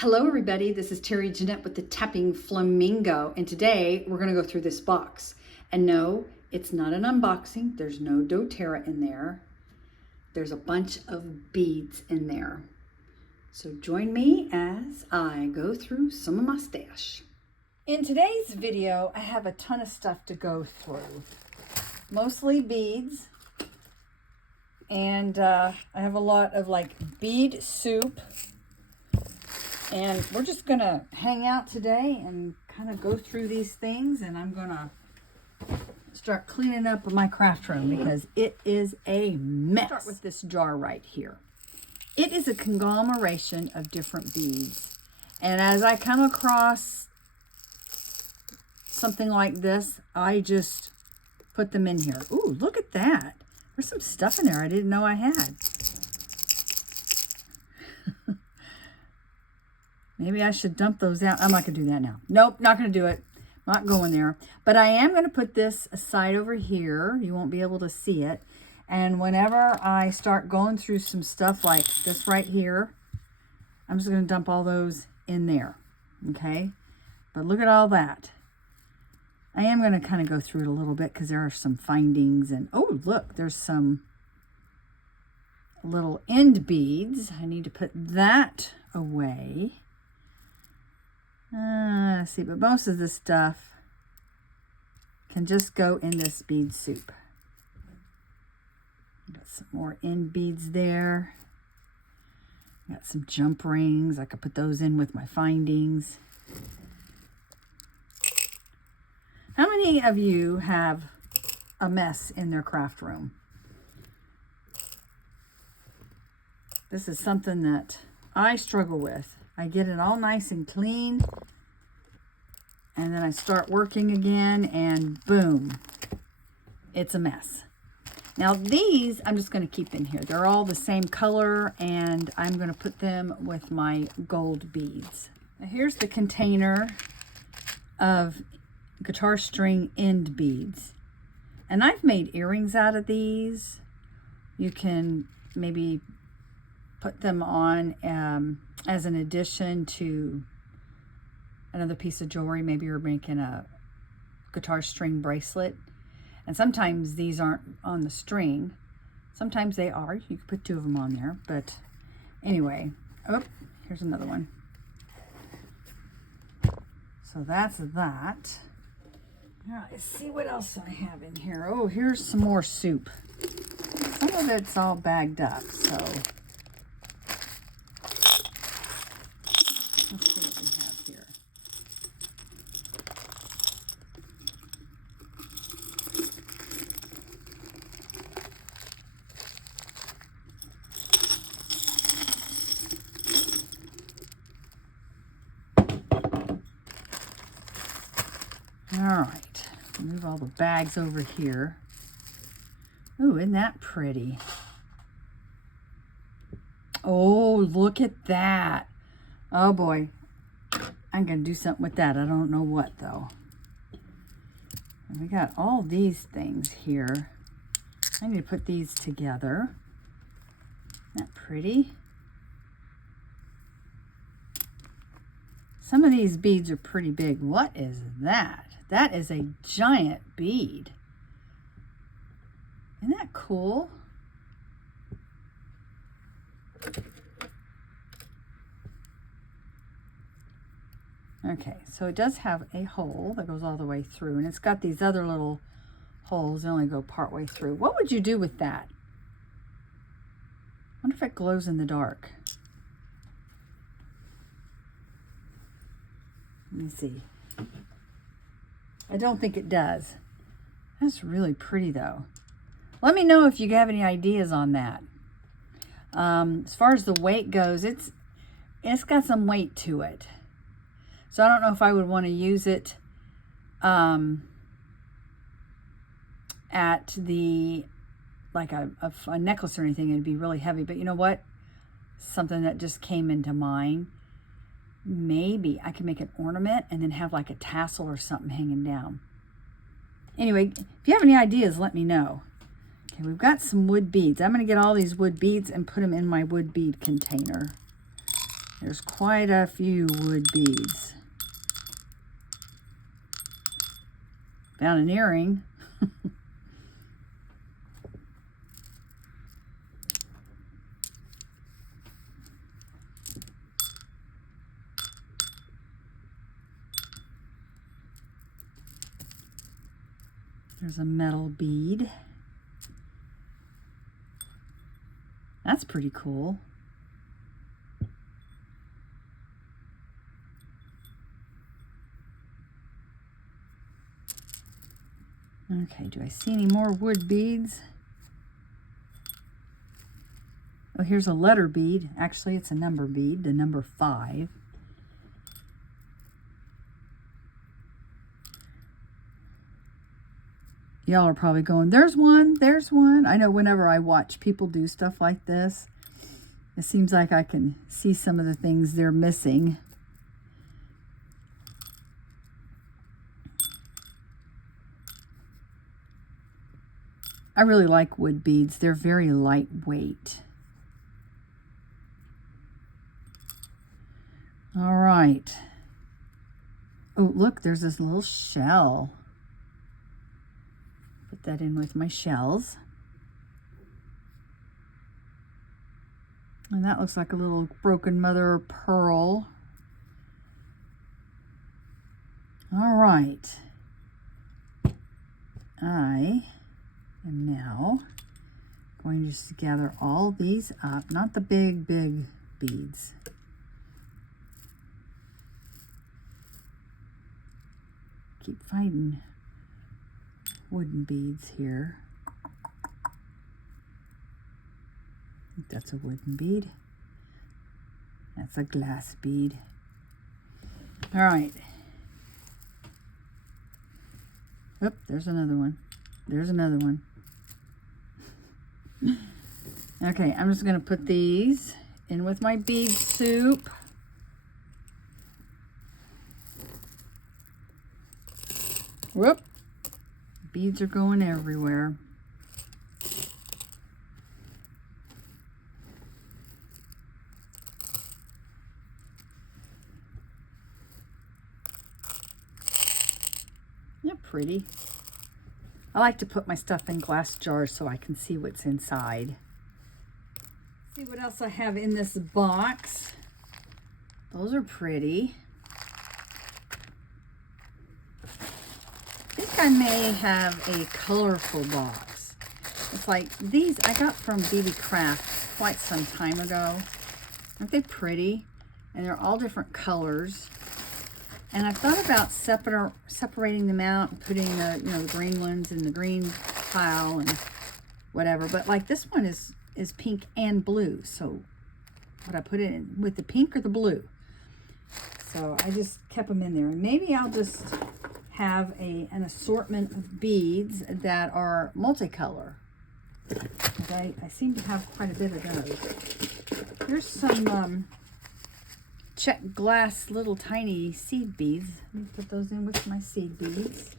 Hello everybody, this is Terry Jeanette with the Tapping Flamingo, and today we're going to go through this box. And no, it's not an unboxing. There's no doTERRA in there. There's a bunch of beads in there. So join me as I go through some of my stash. In today's video, I have a ton of stuff to go through. Mostly beads. And I have a lot of bead soup. And we're just going to hang out today and kind of go through these things. And I'm going to start cleaning up my craft room because it is a mess. Start with this jar right here. It is a conglomeration of different beads. And as I come across something like this, I just put them in here. Ooh, look at that. There's some stuff in there I didn't know I had. Maybe I should dump those out. I'm not going to do that now. Nope, not going to do it. Not going there. But I am going to put this aside over here. You won't be able to see it. And whenever I start going through some stuff like this right here, I'm just going to dump all those in there. Okay? But look at all that. I am going to kind of go through it a little bit because there are some findings. And oh, look, there's some little end beads. I need to put that away. Let's see, but most of the stuff can just go in this bead soup. Got some more end beads there. Got some jump rings. I could put those in with my findings. How many of you have a mess in their craft room? This is something that I struggle with. I get it all nice and clean, and then I start working again, and boom, it's a mess. Now these, I'm just going to keep in here. They're all the same color, and I'm going to put them with my gold beads. Now here's the container of guitar string end beads. And I've made earrings out of these. You can maybe put them on as an addition to another piece of jewelry. Maybe you're making a guitar string bracelet. And sometimes these aren't on the string. Sometimes they are. You can put two of them on there. But anyway, oh, here's another one. So that's that. All right, let's see what else I have in here. Oh, here's some more soup. Some of it's all bagged up, so let's see what we have here. All right, move all the bags over here. Ooh, isn't that pretty? Oh, look at that. Oh boy, I'm going to do something with that. I don't know what though. And we got all these things here. I need to put these together. Isn't that pretty? Some of these beads are pretty big. What is that? That is a giant bead. Isn't that cool? Okay, so it does have a hole that goes all the way through, and it's got these other little holes that only go part way through. What would you do with that? I wonder if it glows in the dark. Let me see. I don't think it does. That's really pretty though. Let me know if you have any ideas on that. As far as the weight goes, it's got some weight to it. So I don't know if I would want to use it at the, like a necklace or anything. It'd be really heavy. But you know what? Something that just came into mind. Maybe I could make an ornament and then have like a tassel or something hanging down. Anyway, if you have any ideas, let me know. Okay, we've got some wood beads. I'm going to get all these wood beads and put them in my wood bead container. There's quite a few wood beads. Found an earring. There's a metal bead. That's pretty cool. Okay, do I see any more wood beads? Oh, here's a letter bead. Actually, it's a number bead, the number 5. Y'all are probably going, there's one, there's one. I know whenever I watch people do stuff like this, it seems like I can see some of the things they're missing. I really like wood beads. They're very lightweight. All right. Oh, look, there's this little shell. Put that in with my shells. And that looks like a little broken mother of pearl. All right. I am now going just to gather all these up, not the big beads. Keep finding wooden beads here. I think that's a wooden bead. That's a glass bead. All right. Oop, there's another one. There's another one. Okay, I'm just going to put these in with my bead soup. Whoop. Beads are going everywhere. They're pretty. I like to put my stuff in glass jars so I can see what's inside. See what else I have in this box. Those are pretty. I think I may have a colorful box. It's like these I got from BB Craft quite some time ago. Aren't they pretty? And they're all different colors. And I thought about separating them out and putting the, the green ones in the green pile and whatever. But like this one is pink and blue. So would I put it in with the pink or the blue? So I just kept them in there. And maybe I'll just have an assortment of beads that are multicolor. Okay, I seem to have quite a bit of those. Here's some check glass little tiny seed beads. Let me put those in with my seed beads.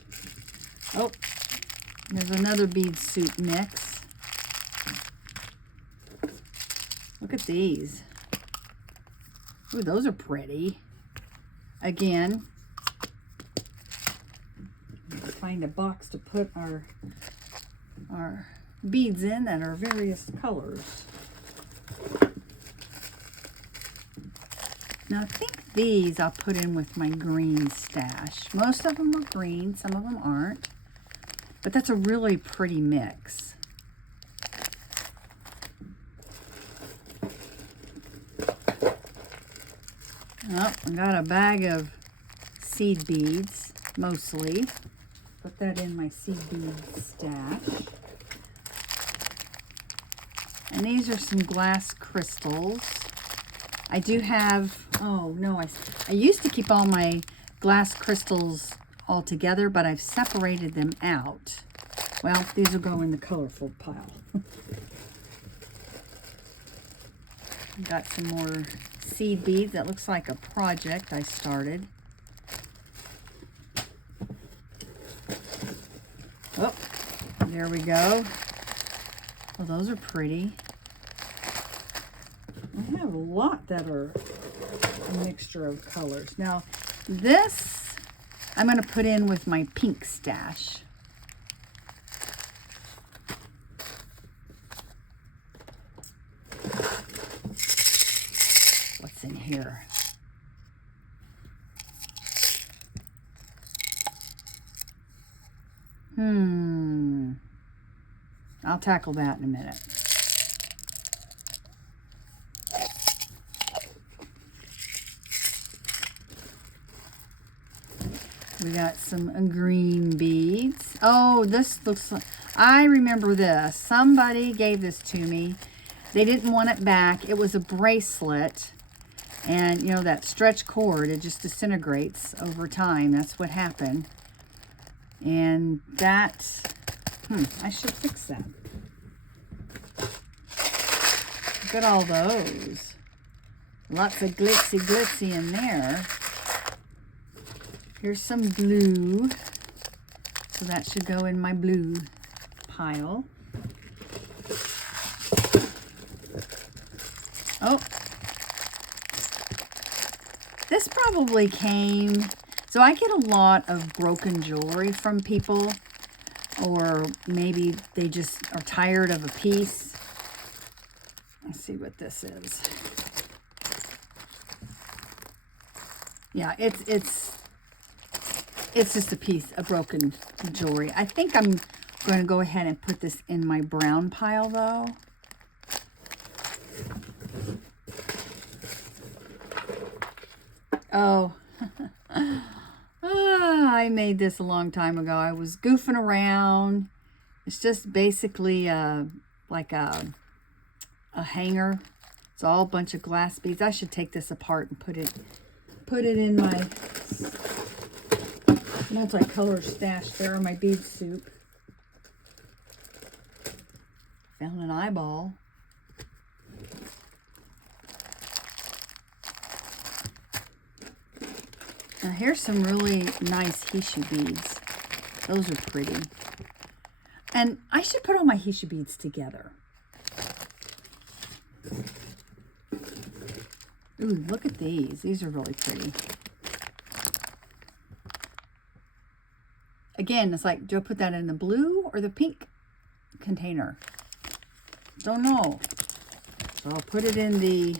Oh, there's another bead soup mix. Look at these. Ooh, those are pretty. Again, let's find a box to put our beads in that are various colors. Now I think these I'll put in with my green stash. Most of them are green, some of them aren't. But that's a really pretty mix. Oh, I got a bag of seed beads, mostly. Put that in my seed bead stash. And these are some glass crystals. I do have, oh no, I used to keep all my glass crystals all together, but I've separated them out. Well, these will go in the colorful pile. Got some more seed beads. That looks like a project I started. Oh, there we go. Well, those are pretty. I have a lot that are a mixture of colors. Now, this I'm going to put in with my pink stash. What's in here? I'll tackle that in a minute. We got some green beads. Oh, this looks like, I remember this. Somebody gave this to me. They didn't want it back. It was a bracelet. And, you know, that stretch cord, it just disintegrates over time. That's what happened. And that, I should fix that. Look at all those. Lots of glitzy in there. Here's some blue. So that should go in my blue pile. Oh. This probably came, so I get a lot of broken jewelry from people, or maybe they just are tired of a piece. Let's see what this is. Yeah, it's just a piece of broken jewelry. I think I'm going to go ahead and put this in my brown pile though. Oh, I made this a long time ago. I was goofing around. It's just basically like a hanger. It's all a bunch of glass beads. I should take this apart and put it in my multicolor stash there, my bead soup. Found an eyeball. Now here's some really nice Hishu beads. Those are pretty. And I should put all my Hishu beads together. Ooh, look at these. These are really pretty. Again, it's like, do I put that in the blue or the pink container? Don't know. So I'll put it in the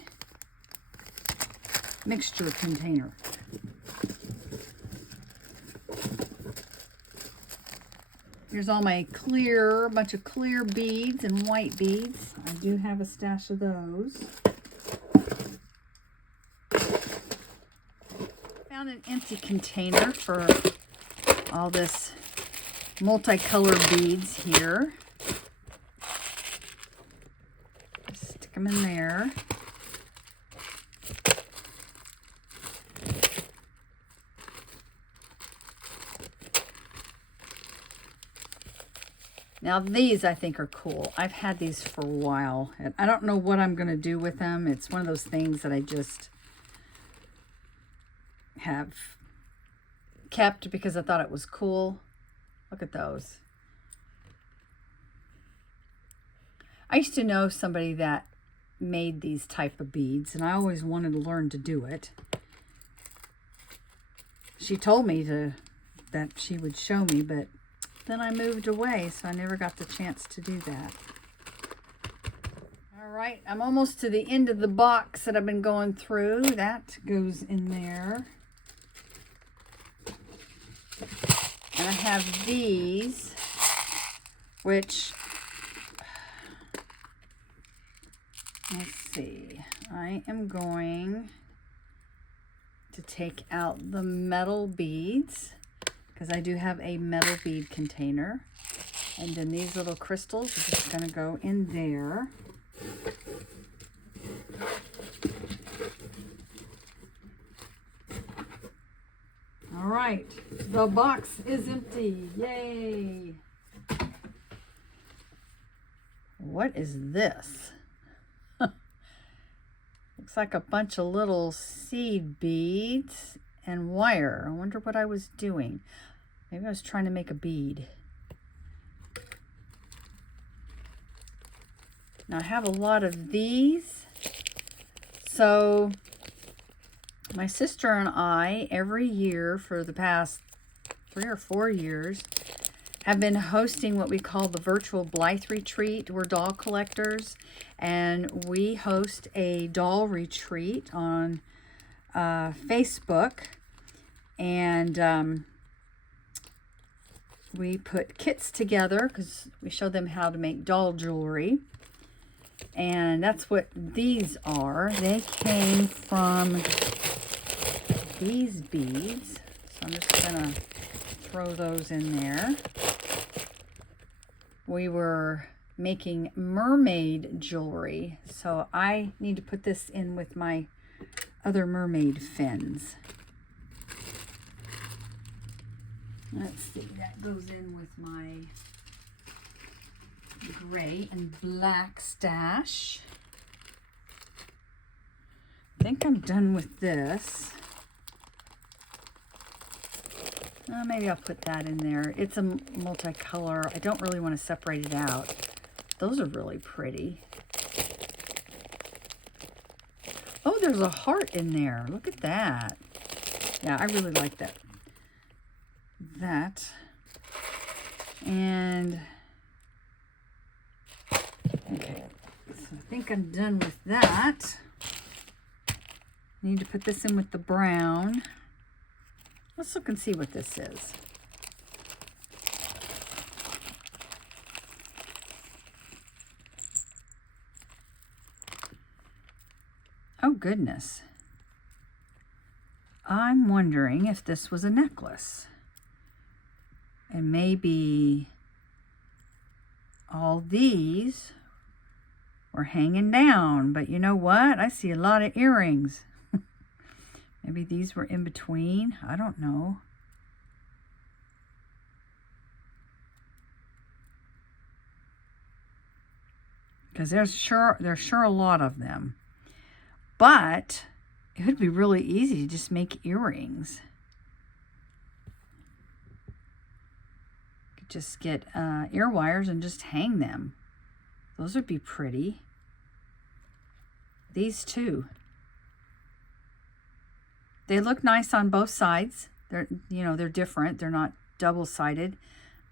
mixture container. Here's all my clear, bunch of clear beads and white beads. I do have a stash of those. Found an empty container for all this multicolored beads here. Stick them in there. Now these I think are cool. I've had these for a while. And I don't know what I'm going to do with them. It's one of those things that I just have kept because I thought it was cool. Look at those. I used to know somebody that made these type of beads, and I always wanted to learn to do it. She told me that she would show me, but then I moved away, so I never got the chance to do that. All right, I'm almost to the end of the box that I've been going through. That goes in there. And I have these, which, let's see, I am going to take out the metal beads, because I do have a metal bead container. And then these little crystals are just going to go in there. All right, the box is empty. Yay! What is this? Looks like a bunch of little seed beads and wire. I wonder what I was doing. Maybe I was trying to make a bead. Now I have a lot of these. So My sister and I, every year for the past 3 or 4 years, have been hosting what we call the virtual Blythe retreat. We're doll collectors, and we host a doll retreat on Facebook, and we put kits together because we show them how to make doll jewelry, and that's what these are. They came from these beads, so I'm just gonna throw those in there. We were making mermaid jewelry, so I need to put this in with my other mermaid fins. Let's see, that goes in with my gray and black stash. I think I'm done with this. Maybe I'll put that in there. It's a multicolor. I don't really want to separate it out. Those are really pretty. Oh, there's a heart in there. Look at that. Yeah, I really like that. And okay, so I think I'm done with that. Need to put this in with the brown. Let's look and see what this is. Oh goodness. I'm wondering if this was a necklace. And maybe all these were hanging down. But you know what? I see a lot of earrings. Maybe these were in between. I don't know. Because there's sure a lot of them. But it would be really easy to just make earrings. Could just get ear wires and just hang them. Those would be pretty. These too. They look nice on both sides. They're, you know, they're different. They're not double-sided,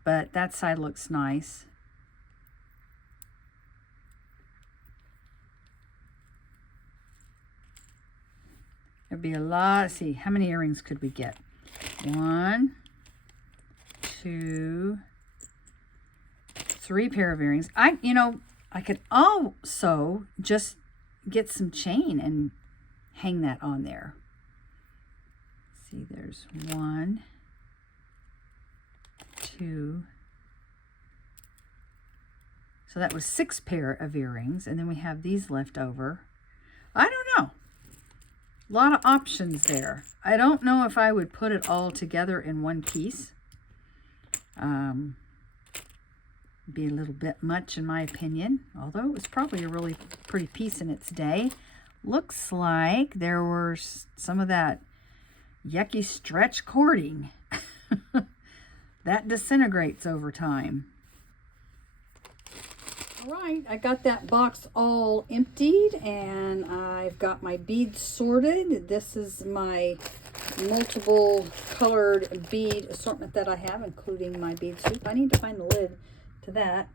but that side looks nice. There'd be a lot. Let's see, how many earrings could we get? 1, 2, 3 pair of earrings. I could also just get some chain and hang that on there. See, there's 1, 2. So that was 6 pair of earrings, and then we have these left over. I don't know. A lot of options there. I don't know if I would put it all together in one piece. Be a little bit much in my opinion, although it was probably a really pretty piece in its day. Looks like there were some of that yucky stretch cording that disintegrates over time. All right, I got that box all emptied, and I've got my beads sorted. This is my multiple colored bead assortment that I have, including my bead soup. I need to find the lid to that,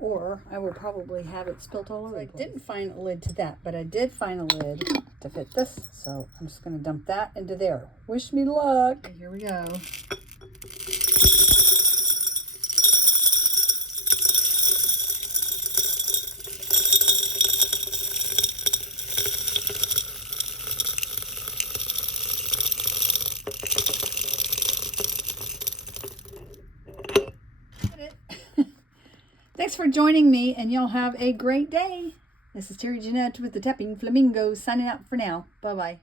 or I will probably have it spilt all over the place. I didn't find a lid to that, but I did find a lid to fit this, so I'm just going to dump that into there. Wish me luck. Okay, here we go. Thanks for joining me, and y'all have a great day. This is Terry Jeanette with the Tapping Flamingos signing out for now. Bye-bye.